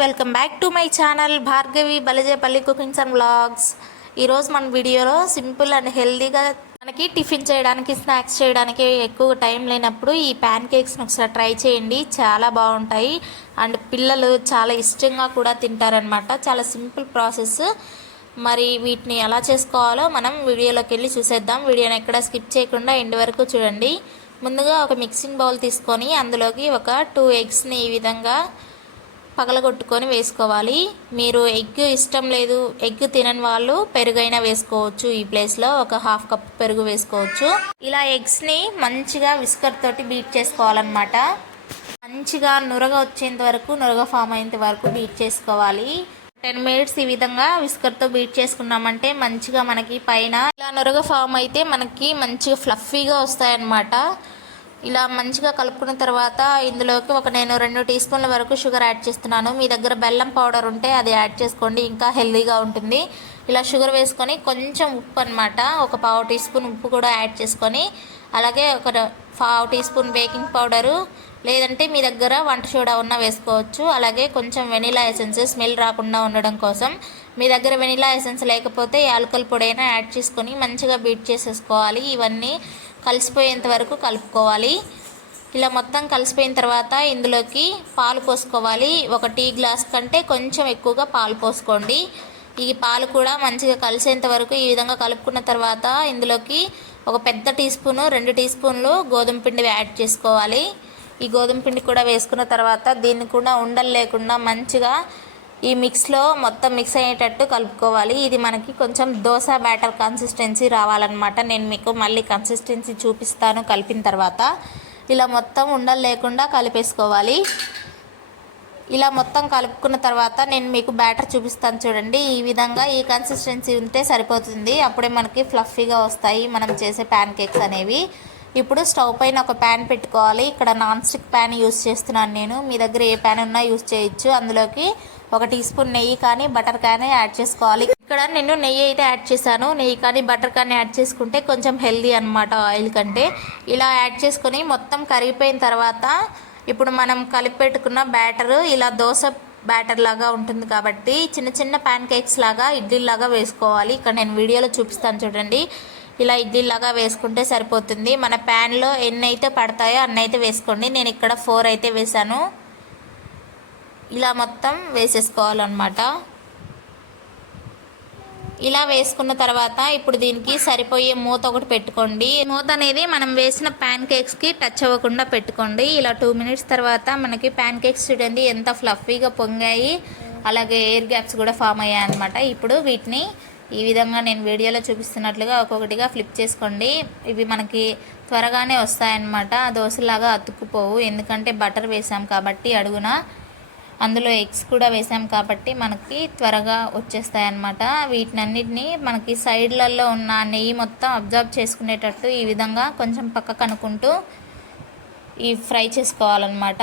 Welcome back to my channel Bhargavi Balajepalli cookings and vlogs. ఈరోజు మన వీడియోలో simple and హెల్దీగా మనకి టిఫిన్ చేయడానికి స్నాక్స్ చేయడానికి ఎక్కువ టైం లేనప్పుడు ఈ ప్యాన్ కేక్స్ని ఒకసారి ట్రై చేయండి. చాలా బాగుంటాయి. అండ్ పిల్లలు చాలా ఇష్టంగా కూడా తింటారనమాట చాలా సింపుల్ ప్రాసెస్. మరి వీటిని ఎలా చేసుకోవాలో మనం వీడియోలోకి వెళ్ళి చూసేద్దాం. వీడియోని ఎక్కడ స్కిప్ చేయకుండా ఎండ్ వరకు చూడండి. ముందుగా ఒక మిక్సింగ్ బౌల్ తీసుకొని అందులోకి ఒక టూ ఎగ్స్ని ఈ విధంగా పగలగొట్టుకొని వేసుకోవాలి. మీరు ఎగ్ ఇష్టం లేదు ఎగ్ తినని వాళ్ళు పెరుగైనా వేసుకోవచ్చు. ఈ ప్లేస్లో ఒక హాఫ్ కప్ పెరుగు వేసుకోవచ్చు. ఇలా ఎగ్స్ని మంచిగా విస్కర్ తోటి బీట్ చేసుకోవాలన్నమాట. మంచిగా నురగ వచ్చేంత వరకు నురగ ఫామ్ అయ్యేంత వరకు బీట్ చేసుకోవాలి. టెన్ మినిట్స్ ఈ విధంగా విస్కర్తో బీట్ చేసుకున్నామంటే మంచిగా మనకి పైన ఇలా నురగ ఫామ్ అయితే మనకి మంచిగా ఫ్లఫీగా వస్తాయన్నమాట. ఇలా మంచిగా కలుపుకున్న తర్వాత ఇందులోకి ఒక నేను రెండు టీ స్పూన్ల వరకు షుగర్ యాడ్ చేస్తున్నాను. మీ దగ్గర బెల్లం పౌడర్ ఉంటే అది యాడ్ చేసుకోండి ఇంకా హెల్దీగా ఉంటుంది. ఇలా షుగర్ వేసుకొని కొంచెం ఉప్పు అనమాట ఒక పావు టీ స్పూన్ ఉప్పు కూడా యాడ్ చేసుకొని అలాగే ఒక పావు టీ స్పూన్ బేకింగ్ పౌడరు లేదంటే మీ దగ్గర వంట సోడా ఉన్న వేసుకోవచ్చు. అలాగే కొంచెం వెనిలా ఎసెన్స్ స్మెల్ రాకుండా ఉండడం కోసం. మీ దగ్గర వెనిలా ఎసెన్స్ లేకపోతే యాలకల పొడి అయినా యాడ్ చేసుకొని మంచిగా బీట్ చేసేసుకోవాలి. ఇవన్నీ కలిసిపోయేంత వరకు కలుపుకోవాలి. ఇలా మొత్తం కలిసిపోయిన తర్వాత ఇందులోకి పాలు పోసుకోవాలి. ఒక టీ గ్లాస్ కంటే కొంచెం ఎక్కువగా పాలు పోసుకోండి. ఈ పాలు కూడా మంచిగా కలిసేంత వరకు ఈ విధంగా కలుపుకున్న తర్వాత ఇందులోకి ఒక పెద్ద టీ స్పూను రెండు టీ స్పూన్లు గోధుమ పిండి యాడ్ చేసుకోవాలి. ఈ గోధుమ పిండి కూడా వేసుకున్న తర్వాత దీన్ని కూడా ఉండలు లేకుండా మంచిగా ఈ మిక్స్లో మొత్తం మిక్స్ అయ్యేటట్టు కలుపుకోవాలి. ఇది మనకి కొంచెం దోశ బ్యాటర్ కన్సిస్టెన్సీ రావాలన్నమాట. నేను మీకు మళ్ళీ కన్సిస్టెన్సీ చూపిస్తాను కలిపిన తర్వాత. ఇలా మొత్తం ఉండలు లేకుండా కలిపేసుకోవాలి. ఇలా మొత్తం కలుపుకున్న తర్వాత నేను మీకు బ్యాటర్ చూపిస్తాను చూడండి. ఈ విధంగా ఈ కన్సిస్టెన్సీ ఉంటే సరిపోతుంది. అప్పుడే మనకి ఫ్లఫీగా వస్తాయి. మనం చేసే ప్యాన్ కేక్స్ అనేవి. ఇప్పుడు స్టవ్ పైన ఒక ప్యాన్ పెట్టుకోవాలి. ఇక్కడ నాన్ స్టిక్ ప్యాన్ యూస్ చేస్తున్నాను నేను. మీ దగ్గర ఏ ప్యాన్ ఉన్నా యూస్ చేయొచ్చు. అందులోకి ఒక టీ స్పూన్ నెయ్యి కానీ బటర్ కానీ యాడ్ చేసుకోవాలి. ఇక్కడ నేను నెయ్యి అయితే యాడ్ చేశాను. నెయ్యి కానీ బటర్ కానీ యాడ్ చేసుకుంటే కొంచెం హెల్దీ అనమాట ఆయిల్ కంటే. ఇలా యాడ్ చేసుకొని మొత్తం కరిగిపోయిన తర్వాత ఇప్పుడు మనం కలిపి పెట్టుకున్న బ్యాటర్ ఇలా దోశ బ్యాటర్ లాగా ఉంటుంది కాబట్టి చిన్న చిన్న ప్యాన్ కేక్స్ లాగా ఇడ్లీ లాగా వేసుకోవాలి. ఇక్కడ నేను వీడియోలో చూపిస్తాను చూడండి. ఇలా ఇడ్లీలాగా వేసుకుంటే సరిపోతుంది. మన ప్యాన్లో ఎన్ని అయితే పడతాయో అన్ని అయితే వేసుకోండి. నేను ఇక్కడ ఫోర్ అయితే వేసాను ఇలా మొత్తం వేసేసుకోవాలన్నమాట. ఇలా వేసుకున్న తర్వాత ఇప్పుడు దీనికి సరిపోయే మూత ఒకటి పెట్టుకోండి. మూత అనేది మనం వేసిన ప్యాన్ కేక్స్కి టచ్ అవ్వకుండా పెట్టుకోండి. ఇలా టూ మినిట్స్ తర్వాత మనకి ప్యాన్ కేక్స్ చూడండి ఎంత ఫ్లఫీగా పొంగాయి. అలాగే ఎయిర్ గ్యాప్స్ కూడా ఫామ్ అయ్యాయి అనమాట ఇప్పుడు వీటిని ఈ విధంగా నేను వీడియోలో చూపిస్తున్నట్లుగా ఒక్కొక్కటిగా ఫ్లిప్ చేసుకోండి. ఇవి మనకి త్వరగానే వస్తాయన్నమాట. దోశలాగా అతుక్కుపోవు. ఎందుకంటే బటర్ వేసాం కాబట్టి అడుగున అందులో ఎగ్స్ కూడా వేసాం కాబట్టి మనకి త్వరగా వచ్చేస్తాయన్నమాట. వీటినన్నిటినీ మనకి సైడ్లలో ఉన్న నెయ్యి మొత్తం అబ్జర్వ్ చేసుకునేటట్టు ఈ విధంగా కొంచెం పక్క కనుక్కుంటూ ఈ ఫ్రై చేసుకోవాలన్నమాట.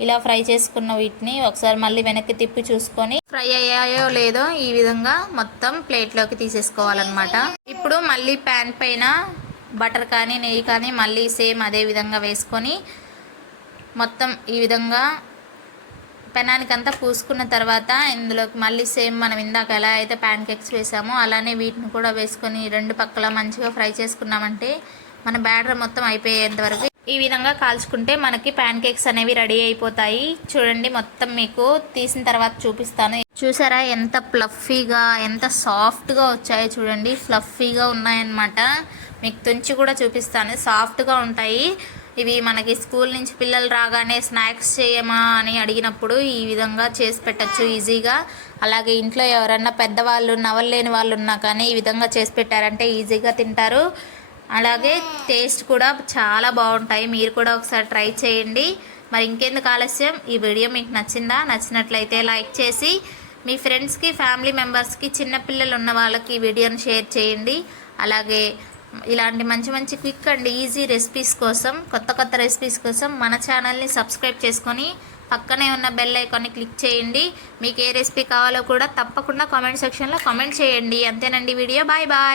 ఇలా ఫ్రై చేసుకున్న వీటిని ఒకసారి మళ్ళీ వెనక్కి తిప్పి చూసుకొని ఫ్రై అయ్యాయో లేదో ఈ విధంగా మొత్తం ప్లేట్లోకి తీసేసుకోవాలన్నమాట. ఇప్పుడు మళ్ళీ ప్యాన్ పైన బటర్ కానీ నెయ్యి కానీ మళ్ళీ సేమ్ అదే విధంగా వేసుకొని మొత్తం ఈ విధంగా పెనానికంతా పూసుకున్న తర్వాత ఇందులోకి మళ్ళీ సేమ్ మనం ఇందాక ఎలా అయితే ప్యాన్ కేక్స్ వేసామో అలానే వీటిని కూడా వేసుకొని రెండు పక్కల మంచిగా ఫ్రై చేసుకున్నామంటే మన బ్యాటర్ మొత్తం అయిపోయేంత వరకు ఈ విధంగా కాల్చుకుంటే మనకి ప్యాన్ కేక్స్ అనేవి రెడీ అయిపోతాయి. చూడండి మొత్తం మీకు తీసిన తర్వాత చూపిస్తాను. చూసారా ఎంత ప్లఫీగా ఎంత సాఫ్ట్గా వచ్చాయో చూడండి. ఫ్లఫీగా ఉన్నాయన్నమాట. మీకు తుంచి కూడా చూపిస్తాను. సాఫ్ట్గా ఉంటాయి. ఇవి మనకి స్కూల్ నుంచి పిల్లలు రాగానే స్నాక్స్ చేయమా అని అడిగినప్పుడు ఈ విధంగా చేసి పెట్టచ్చు ఈజీగా. అలాగే ఇంట్లో ఎవరన్నా పెద్దవాళ్ళు నవలేని వాళ్ళు ఉన్నా కానీ ఈ విధంగా చేసి పెట్టారంటే ఈజీగా తింటారు. అలాగే టేస్ట్ కూడా చాలా బాగుంటాయి. మీరు కూడా ఒకసారి ట్రై చేయండి. మరి ఇంకెందుకు ఆలస్యం? ఈ వీడియో మీకు నచ్చిందా? నచ్చినట్లయితే లైక్ చేసి మీ ఫ్రెండ్స్కి ఫ్యామిలీ మెంబర్స్కి చిన్నపిల్లలు ఉన్న వాళ్ళకి ఈ వీడియోని షేర్ చేయండి. అలాగే ఇలాంటి మంచి మంచి క్విక్ అండ్ ఈజీ రెసిపీస్ కోసం కొత్త కొత్త రెసిపీస్ కోసం మన ఛానల్ని సబ్స్క్రైబ్ చేసుకొని పక్కనే ఉన్న బెల్ ఐకాన్ని క్లిక్ చేయండి. మీకు ఏ రెసిపీ కావాలో కూడా తప్పకుండా కామెంట్ సెక్షన్లో కామెంట్ చేయండి. అంతేనండి వీడియో. Bye bye.